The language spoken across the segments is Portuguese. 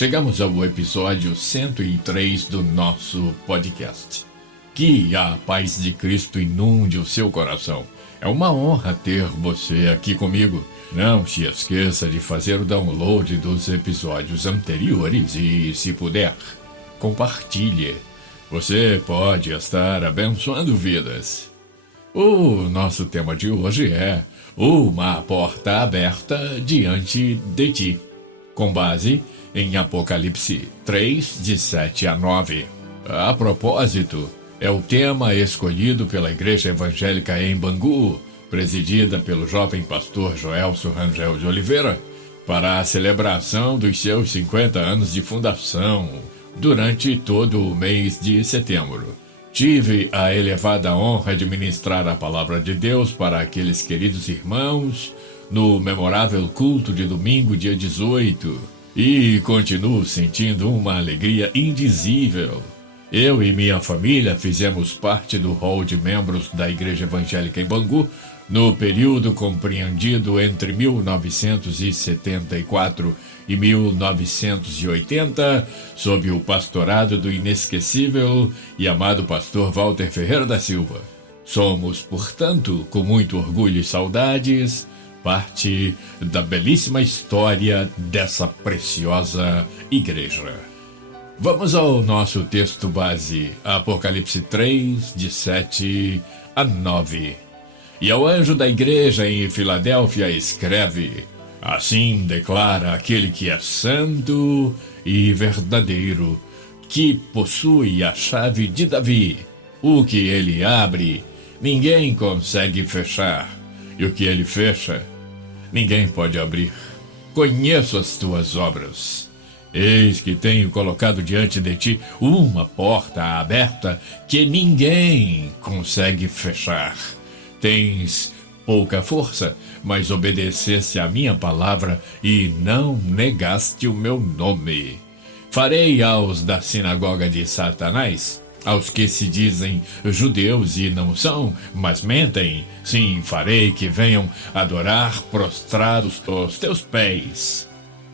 chegamos ao episódio 103 do nosso podcast. Que a paz de Cristo inunde o seu coração. É uma honra ter você aqui comigo. Não se esqueça de fazer o download dos episódios anteriores e, se puder, compartilhe. Você pode estar abençoando vidas. O nosso tema de hoje é uma porta aberta diante de ti, com base em Apocalipse 3, de 7 a 9. A propósito, é o tema escolhido pela Igreja Evangélica em Bangu, presidida pelo jovem pastor Joelson Rangel de Oliveira, para a celebração dos seus 50 anos de fundação, durante todo o mês de setembro. Tive a elevada honra de ministrar a palavra de Deus para aqueles queridos irmãos no memorável culto de domingo, dia 18, e continuo sentindo uma alegria indizível. Eu e minha família fizemos parte do hall de membros da Igreja Evangélica em Bangu no período compreendido entre 1974 e 1980, sob o pastorado do inesquecível e amado pastor Walter Ferreira da Silva. Somos, portanto, com muito orgulho e saudades, parte da belíssima história dessa preciosa igreja. Vamos ao nosso texto base, Apocalipse 3, de 7 a 9. E ao anjo da igreja em Filadélfia escreve: assim declara aquele que é santo e verdadeiro, que possui a chave de Davi. O que ele abre, ninguém consegue fechar, e o que ele fecha, ninguém pode abrir. Conheço as tuas obras. Eis que tenho colocado diante de ti uma porta aberta que ninguém consegue fechar. Tens pouca força, mas obedeceste à minha palavra e não negaste o meu nome. Farei aos da sinagoga de Satanás, aos que se dizem judeus e não são, mas mentem, sim, farei que venham adorar prostrados aos teus pés.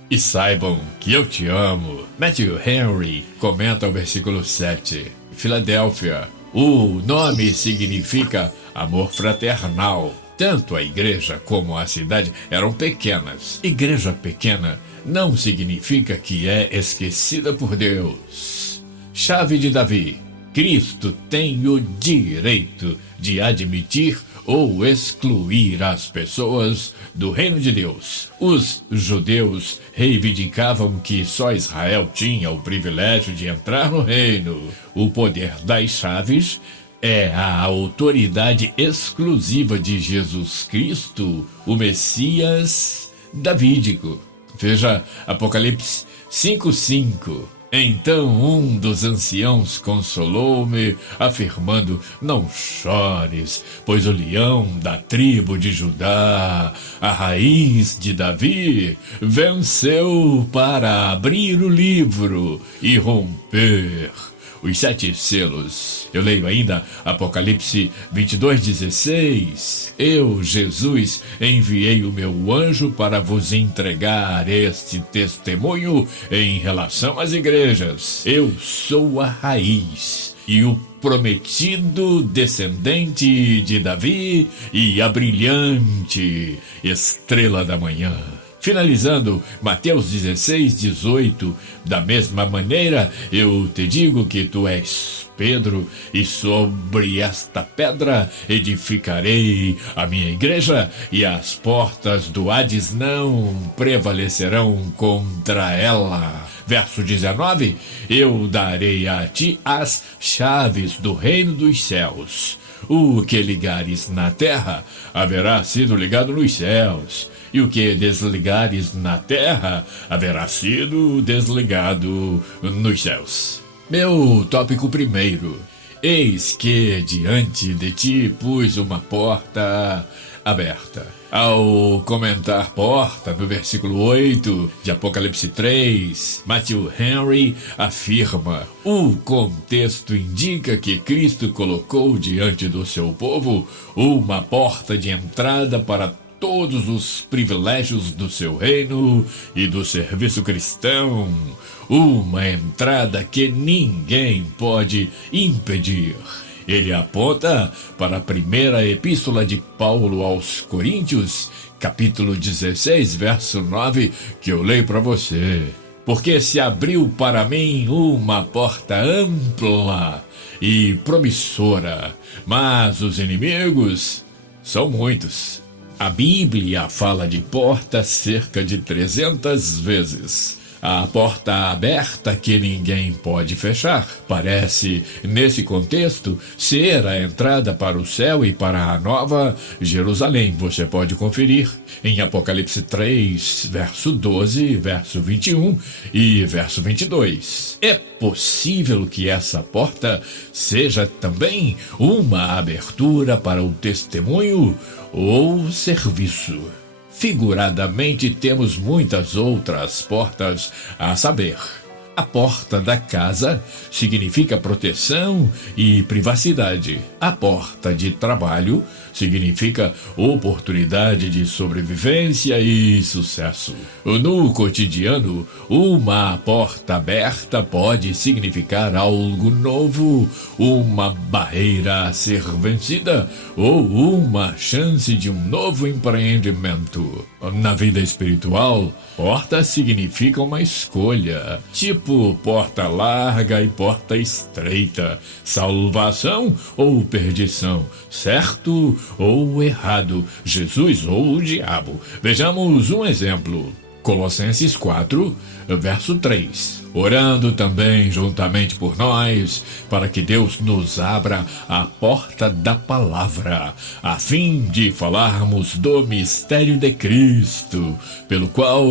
E saibam que eu te amo. Matthew Henry comenta o versículo 7. Filadélfia. O nome significa amor fraternal. Tanto a igreja como a cidade eram pequenas. Igreja pequena não significa que é esquecida por Deus. Chave de Davi. Cristo tem o direito de admitir ou excluir as pessoas do reino de Deus. Os judeus reivindicavam que só Israel tinha o privilégio de entrar no reino. O poder das chaves é a autoridade exclusiva de Jesus Cristo, o Messias davídico. Veja Apocalipse 5:5. Então um dos anciãos consolou-me, afirmando: não chores, pois o leão da tribo de Judá, a raiz de Davi, venceu para abrir o livro e romper os 7 selos. Eu leio ainda Apocalipse 22:16. Eu, Jesus, enviei o meu anjo para vos entregar este testemunho em relação às igrejas. Eu sou a raiz e o prometido descendente de Davi e a brilhante estrela da manhã. Finalizando Mateus 16:18, da mesma maneira, eu te digo que tu és Pedro, e sobre esta pedra edificarei a minha igreja, e as portas do Hades não prevalecerão contra ela. Verso 19, eu darei a ti as chaves do reino dos céus. O que ligares na terra haverá sido ligado nos céus, e o que desligares na terra haverá sido desligado nos céus. Meu tópico primeiro. Eis que diante de ti pus uma porta aberta. Ao comentar porta, no versículo 8 de Apocalipse 3, Matthew Henry afirma: o contexto indica que Cristo colocou diante do seu povo uma porta de entrada para todos os privilégios do seu reino e do serviço cristão. Uma entrada que ninguém pode impedir. Ele aponta para a primeira epístola de Paulo aos Coríntios, capítulo 16, verso 9, que eu leio para você. Porque se abriu para mim uma porta ampla e promissora, mas os inimigos são muitos. A Bíblia fala de porta cerca de 300 vezes. A porta aberta que ninguém pode fechar. Parece, nesse contexto, ser a entrada para o céu e para a nova Jerusalém. Você pode conferir em Apocalipse 3, verso 12, verso 21 e verso 22. É possível que essa porta seja também uma abertura para o testemunho ou serviço. Figuradamente, temos muitas outras portas, a saber, a porta da casa significa proteção e privacidade. A porta de trabalho significa oportunidade de sobrevivência e sucesso. No cotidiano, uma porta aberta pode significar algo novo, uma barreira a ser vencida ou uma chance de um novo empreendimento. Na vida espiritual, porta significa uma escolha, tipo porta larga e porta estreita, salvação ou perdição, certo ou errado, Jesus ou o diabo. Vejamos um exemplo. Colossenses 4, verso 3. Orando também juntamente por nós, para que Deus nos abra a porta da palavra, a fim de falarmos do mistério de Cristo, pelo qual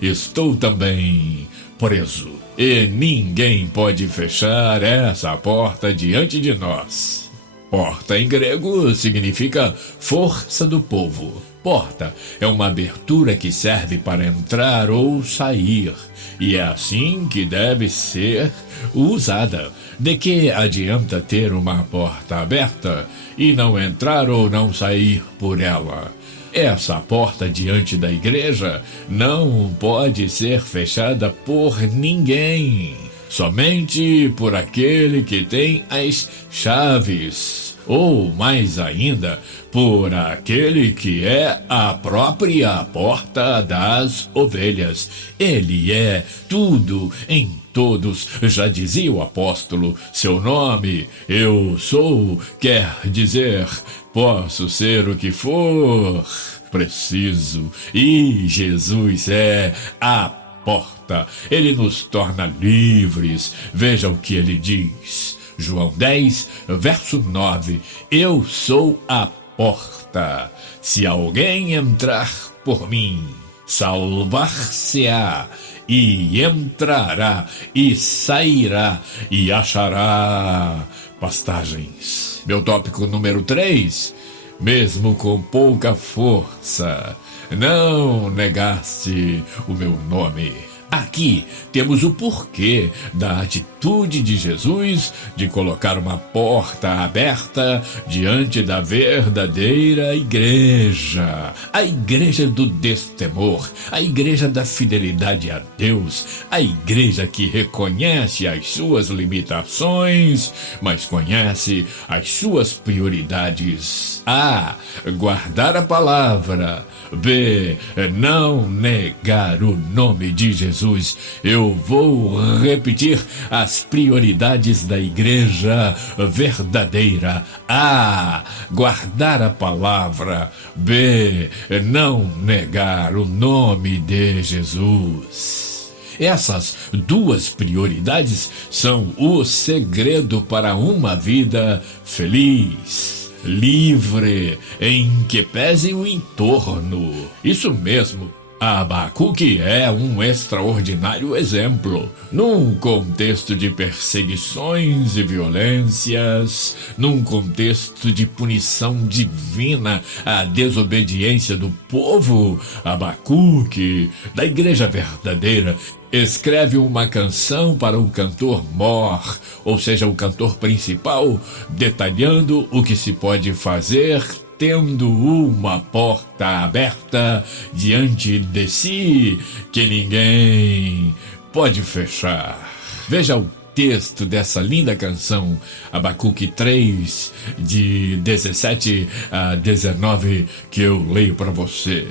estou também preso. E ninguém pode fechar essa porta diante de nós. Porta em grego significa força do povo. Porta é uma abertura que serve para entrar ou sair, e é assim que deve ser usada. De que adianta ter uma porta aberta e não entrar ou não sair por ela? Essa porta diante da igreja não pode ser fechada por ninguém, somente por aquele que tem as chaves. Ou, mais ainda, por aquele que é a própria porta das ovelhas. Ele é tudo em todos, já dizia o apóstolo. Seu nome, eu sou, quer dizer, posso ser o que for preciso. E Jesus é a porta. Ele nos torna livres. Veja o que ele diz. João 10, verso 9. Eu sou a porta. Se alguém entrar por mim, salvar-se-á, e entrará, e sairá, e achará pastagens. Meu tópico número 3. Mesmo com pouca força, não negaste o meu nome. Aqui temos o porquê da atitude de Jesus de colocar uma porta aberta diante da verdadeira igreja. A igreja do destemor, a igreja da fidelidade a Deus, a igreja que reconhece as suas limitações, mas conhece as suas prioridades. A. Guardar a palavra. B. Não negar o nome de Jesus. Eu vou repetir as prioridades da igreja verdadeira. A. Guardar a palavra. B. Não negar o nome de Jesus. Essas duas prioridades são o segredo para uma vida feliz, livre, em que pese o entorno. Isso mesmo. Abacuque é um extraordinário exemplo. Num contexto de perseguições e violências, num contexto de punição divina à desobediência do povo, Abacuque, da Igreja Verdadeira, escreve uma canção para o cantor mor, ou seja, o cantor principal, detalhando o que se pode fazer tendo uma porta aberta diante de si que ninguém pode fechar. Veja o texto dessa linda canção, Abacuque 3, de 17 a 19, que eu leio para você.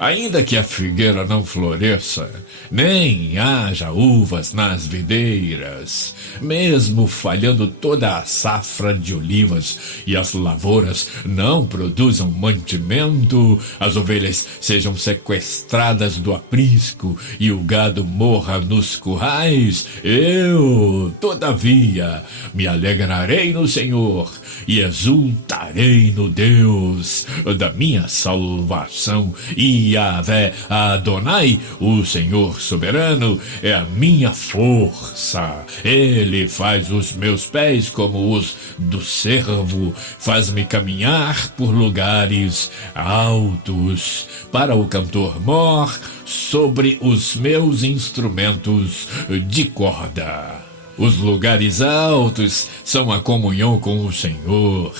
Ainda que a figueira não floresça, nem haja uvas nas videiras, mesmo falhando toda a safra de olivas e as lavouras não produzam mantimento, as ovelhas sejam sequestradas do aprisco e o gado morra nos currais, eu, todavia, me alegrarei no Senhor e exultarei no Deus da minha salvação. E Yahvé Adonai, o Senhor soberano, é a minha força. Ele faz os meus pés como os do servo, faz-me caminhar por lugares altos. Para o cantor mor sobre os meus instrumentos de corda. Os lugares altos são a comunhão com o Senhor,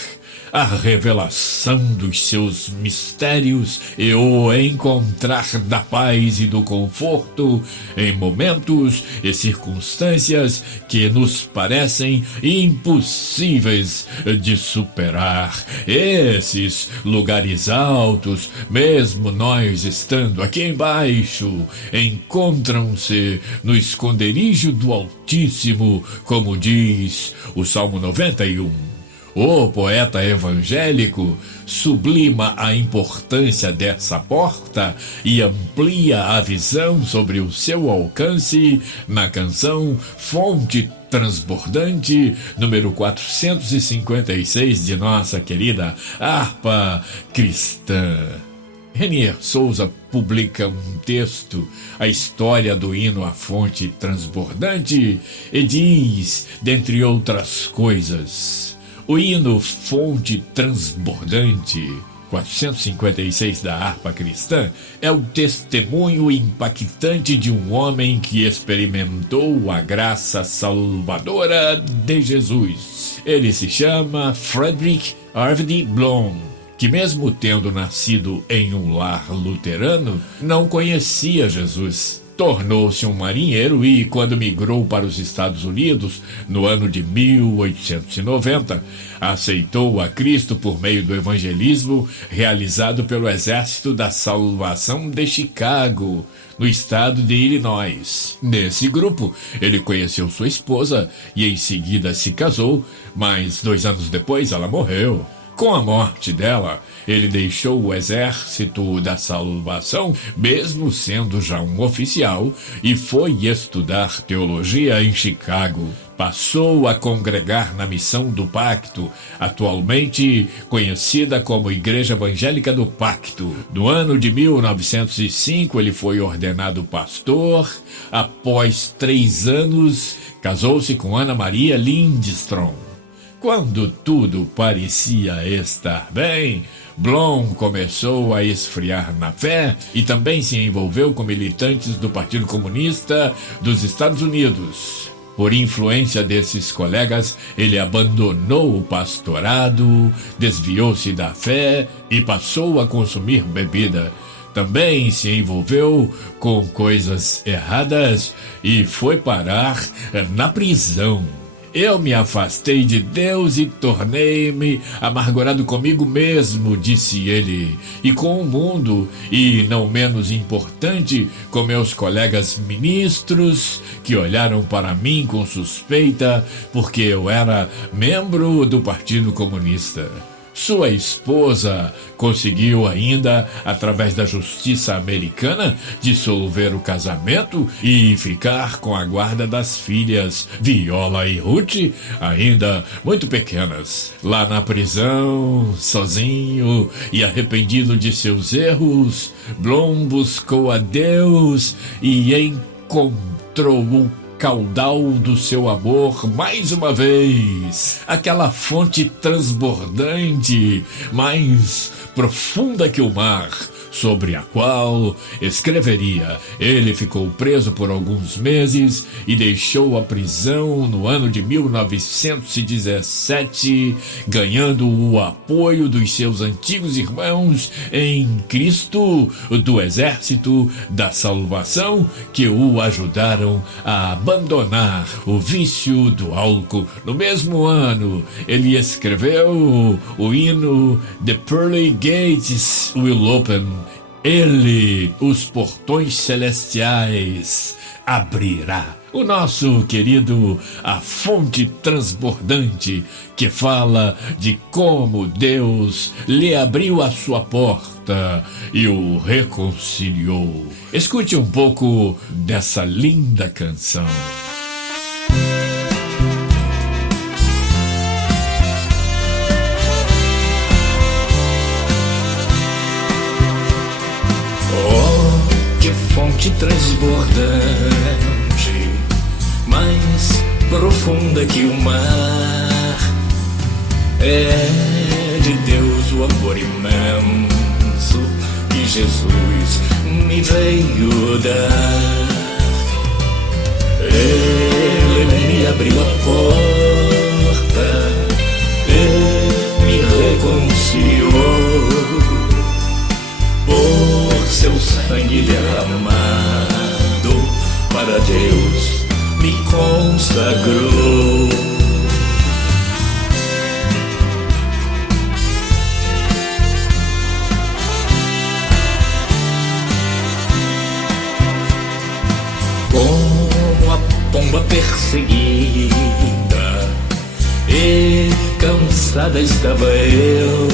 a revelação dos seus mistérios e o encontrar da paz e do conforto em momentos e circunstâncias que nos parecem impossíveis de superar. Esses lugares altos, mesmo nós estando aqui embaixo, encontram-se no esconderijo do Altíssimo, como diz o Salmo 91. O poeta evangélico sublima a importância dessa porta e amplia a visão sobre o seu alcance na canção Fonte Transbordante, número 456 de nossa querida harpa cristã. Renier Souza publica um texto, a história do hino à Fonte Transbordante, e diz, dentre outras coisas: o hino Fonte Transbordante, 456 da harpa cristã, é o testemunho impactante de um homem que experimentou a graça salvadora de Jesus. Ele se chama Frederick Arvid Blom, que mesmo tendo nascido em um lar luterano, não conhecia Jesus. Tornou-se um marinheiro e, quando migrou para os Estados Unidos, no ano de 1890, aceitou a Cristo por meio do evangelismo realizado pelo Exército da Salvação de Chicago, no estado de Illinois. Nesse grupo, ele conheceu sua esposa e em seguida se casou, mas 2 anos depois ela morreu. Com a morte dela, ele deixou o Exército da Salvação, mesmo sendo já um oficial, e foi estudar teologia em Chicago. Passou a congregar na Missão do Pacto, atualmente conhecida como Igreja Evangélica do Pacto. No ano de 1905, ele foi ordenado pastor. Após 3 anos, casou-se com Ana Maria Lindstrom. Quando tudo parecia estar bem, Blom começou a esfriar na fé e também se envolveu com militantes do Partido Comunista dos Estados Unidos. Por influência desses colegas, ele abandonou o pastorado, desviou-se da fé e passou a consumir bebida. Também se envolveu com coisas erradas e foi parar na prisão. Eu me afastei de Deus e tornei-me amargurado comigo mesmo, disse ele, e com o mundo, e não menos importante, com meus colegas ministros, que olharam para mim com suspeita, porque eu era membro do Partido Comunista. Sua esposa conseguiu ainda, através da justiça americana, dissolver o casamento e ficar com a guarda das filhas Viola e Ruth, ainda muito pequenas. Lá na prisão, sozinho e arrependido de seus erros, Blom buscou a Deus e encontrou o caudal do seu amor mais uma vez, aquela fonte transbordante, mais profunda que o mar, sobre a qual escreveria. Ele ficou preso por alguns meses e deixou a prisão no ano de 1917, ganhando o apoio dos seus antigos irmãos em Cristo do Exército da Salvação, que o ajudaram a abandonar o vício do álcool. No mesmo ano, ele escreveu o hino The Pearly Gates Will Open. Ele, os portões celestiais, abrirá. O nosso querido A Fonte Transbordante, que fala de como Deus lhe abriu a sua porta e o reconciliou. Escute um pouco dessa linda canção. Fonte transbordante, mais profunda que o mar, é de Deus o amor imenso que Jesus me veio dar. Ele me abriu a porta, ele me reconciliou. Por seu sangue derramado, para Deus me consagrou. Como a pomba perseguida e cansada estava eu,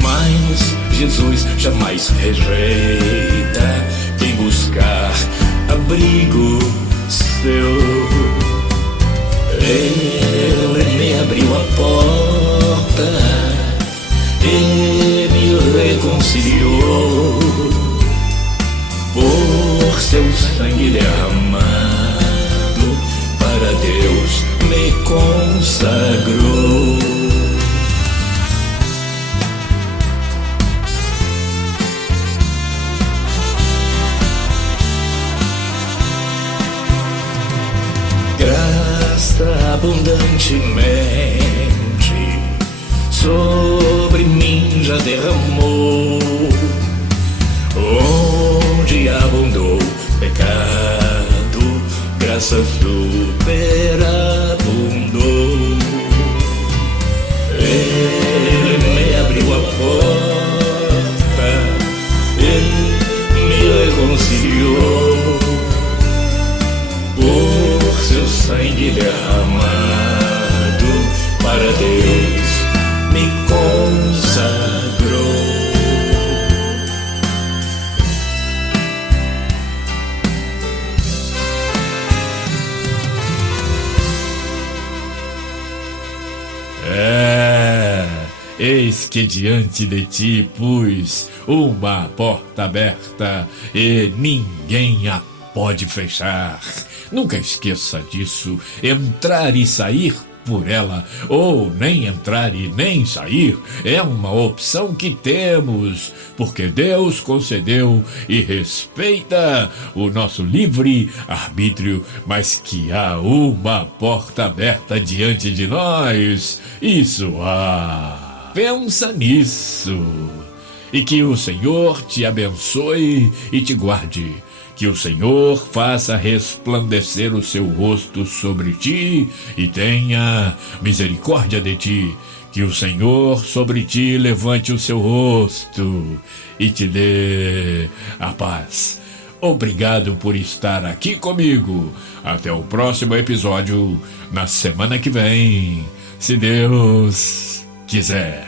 mas Jesus jamais rejeita quem buscar abrigo seu. Ele me abriu a porta e me reconciliou. Por seu sangue derramado, para Deus me consagrou. Abundantemente sobre mim já derramou. Onde abundou pecado, graça superabundou. Ele me abriu a porta, ele me reconciliou. Por seu sangue derramado, para Deus me consagrou. Eis que diante de ti pus uma porta aberta e ninguém a pode fechar. Nunca esqueça disso. Entrar e sair por ela, ou nem entrar e nem sair, é uma opção que temos, porque Deus concedeu e respeita o nosso livre arbítrio, mas que há uma porta aberta diante de nós. Isso há. Pensa nisso. E que o Senhor te abençoe e te guarde. Que o Senhor faça resplandecer o seu rosto sobre ti e tenha misericórdia de ti. Que o Senhor sobre ti levante o seu rosto e te dê a paz. Obrigado por estar aqui comigo. Até o próximo episódio, na semana que vem, se Deus quiser.